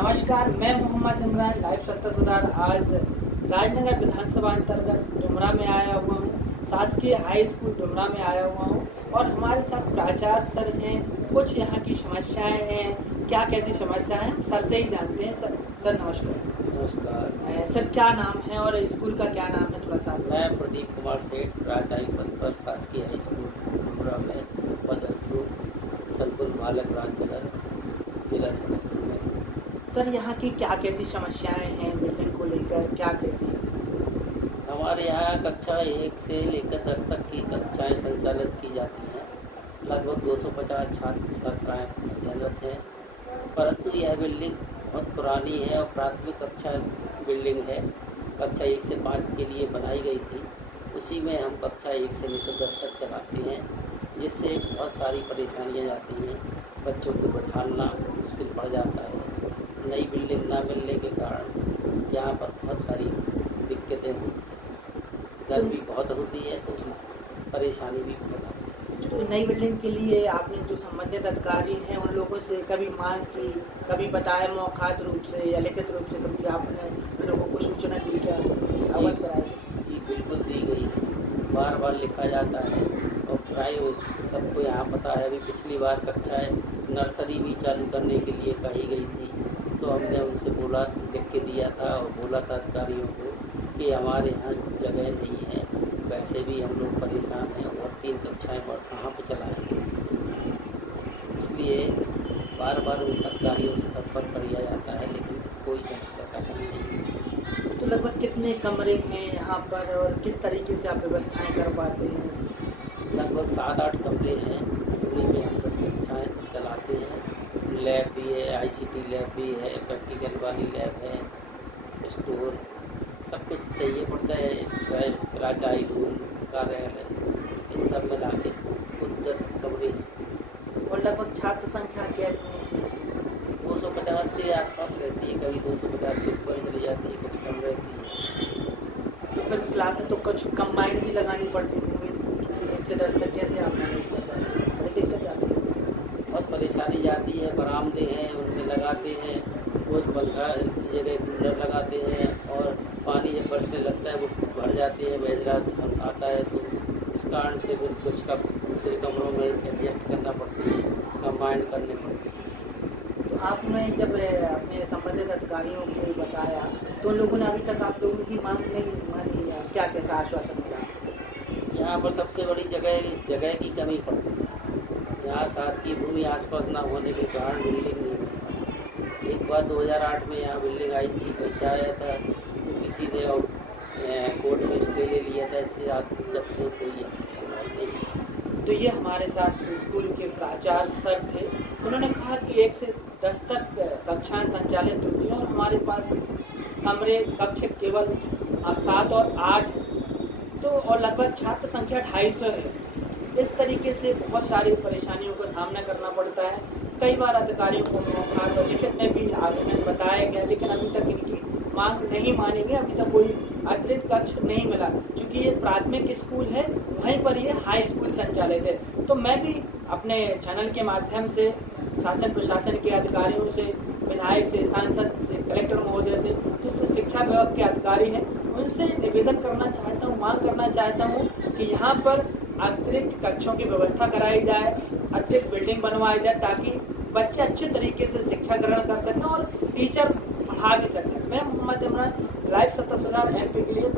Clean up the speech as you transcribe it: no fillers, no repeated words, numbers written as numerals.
नमस्कार, मैं मोहम्मद इमरान लाइव सत्ता सुधार आज राजनगर विधानसभा अंतर्गत डुमरा में आया हुआ हूँ। शासकीय हाई स्कूल डुमरा में आया हुआ हूँ और हमारे साथ प्राचार्य सर हैं। कुछ यहाँ की समस्याएं हैं, क्या कैसी समस्याएं हैं सर से ही जानते हैं। सर नमस्कार। नमस्कार। सर क्या नाम है और स्कूल का क्या नाम है, थोड़ा सा? मैं प्रदीप कुमार सेठ, प्राचार्य पद पर शासकीय हाई स्कूल डुमरा में पदस्थु, संकुल बालक राजनगर, जिला छतरपुर में। सर यहाँ की क्या कैसी समस्याएं हैं बिल्डिंग को लेकर, क्या कैसी है? हमारे यहाँ कक्षा 1 से लेकर 10 तक की कक्षाएं संचालित की जाती हैं। लगभग 250 छात्र छात्राएँ अध्ययनरत हैं, परंतु यह बिल्डिंग बहुत पुरानी है और प्राथमिक कक्षा बिल्डिंग है। कक्षा 1 से 5 के लिए बनाई गई थी, उसी में हम कक्षा 1 से लेकर 10 तक चलाते हैं, जिससे बहुत सारी परेशानियां जाती हैं। बच्चों को बैठाना मुश्किल पड़ जाता है। नई बिल्डिंग ना मिलने के कारण यहाँ पर बहुत सारी दिक्कतें होती हैं। गर्मी बहुत होती है तो परेशानी भी बहुत आती है। तो नई बिल्डिंग के लिए आपने जो संबंधित अधिकारी हैं उन लोगों से कभी मांग की, कभी बताया मौखिक रूप से या लिखित रूप से, कभी आपने उन लोगों को सूचना दी, क्या अवगत कराई? जी बिल्कुल दी गई है, बार बार लिखा जाता है और प्राय सबको यहाँ पता है। अभी पिछली बार कक्षाएँ नर्सरी भी चालू करने के लिए कही गई थी, तो हमने उनसे बोला, लिख के दिया था और बोला था अधिकारियों को कि हमारे यहाँ जगह नहीं है, वैसे भी हम लोग परेशान हैं और 3 कक्षाएँ कहाँ पर चलाएँगे। इसलिए बार बार उन अधिकारियों से संपर्क किया जाता है, लेकिन कोई समस्या का हल नहीं है। तो लगभग कितने कमरे हैं यहाँ पर और किस तरीके से आप व्यवस्थाएं कर पाते हैं? लगभग 7-8 कमरे हैं, उन्हीं में हम 10 कक्षाएँ चलाते हैं। लैब भी है, ICT लैब भी है, प्रैक्टिकल वाली लैब है, स्टोर, सब कुछ चाहिए पड़ता है। प्राचार्य रूम, कार्यालय, इन सब मिला के कुल 10 कमरे हैं। और लगभग छात्र संख्या कितनी है? 250 से आसपास रहती है, कभी 250 से ऊपर चली जाती है, कुछ कम रहती है। तो फिर क्लासें तो कुछ कंबाइंड भी लगानी पड़ती होंगी, क्योंकि 1 से 10 तक कैसे आप मैनेज कर पाते हैं? बड़ी दिक्कत आती है, बहुत परेशानी जाती है। बरामदे हैं उनमें लगाते हैं, रोज़ पंखा की जगह कूलर लगाते हैं और पानी जब बरसने लगता है वो भर जाती है, मेजरा आता है, तो इस कारण से फिर कुछ का दूसरे कमरों में एडजस्ट करना पड़ती है, कंबाइंड करने पड़ती है। तो आपने जब अपने संबंधित अधिकारियों को बताया तो उन लोगों ने अभी तक आप लोगों की मांग नहीं मानी या क्या कैसा आश्वासन मिला? यहाँ पर सबसे बड़ी जगह की कमी पड़ती है। यहाँ शासकीय भूमि आसपास ना होने के कारण बिल्डिंग नहीं बनती। एक बार 2008 में यहाँ बिल्डिंग आई थी, पैसा आया था, तो किसी ने और कोर्ट में स्टे ले लिया था। इससे जब से कोई सुनवाई नहीं। तो ये हमारे साथ स्कूल के प्राचार्य सर थे, उन्होंने कहा कि 1 से 10 तक कक्षाएं संचालित होती हैं और हमारे पास कमरे कक्ष केवल 7 और 8 हैं, तो और लगभग छात्र संख्या 250 है। इस तरीके से बहुत सारी परेशानियों का सामना करना पड़ता है। कई बार अधिकारियों को मौखिक और लिखित में भी आवेदन बताया गया, लेकिन अभी तक इनकी मांग नहीं मानी गई। अभी तक कोई अतिरिक्त कक्ष नहीं मिला, क्योंकि ये प्राथमिक स्कूल है, वहीं पर ये हाई स्कूल संचालित है। तो मैं भी अपने चैनल के माध्यम से शासन प्रशासन के अधिकारियों से, विधायक से, सांसद से, कलेक्टर महोदय से, जो शिक्षा विभाग के अधिकारी हैं, उनसे निवेदन करना चाहता हूँ, मांग करना चाहता हूँ कि यहाँ पर अतिरिक्त कक्षों की व्यवस्था कराई जाए, अतिरिक्त बिल्डिंग बनवाई जाए, ताकि बच्चे अच्छे तरीके से शिक्षा ग्रहण कर सकें और टीचर पढ़ा भी सकें। मैं मोहम्मद इमरान लाइव सत्ता सुधार MP के लिए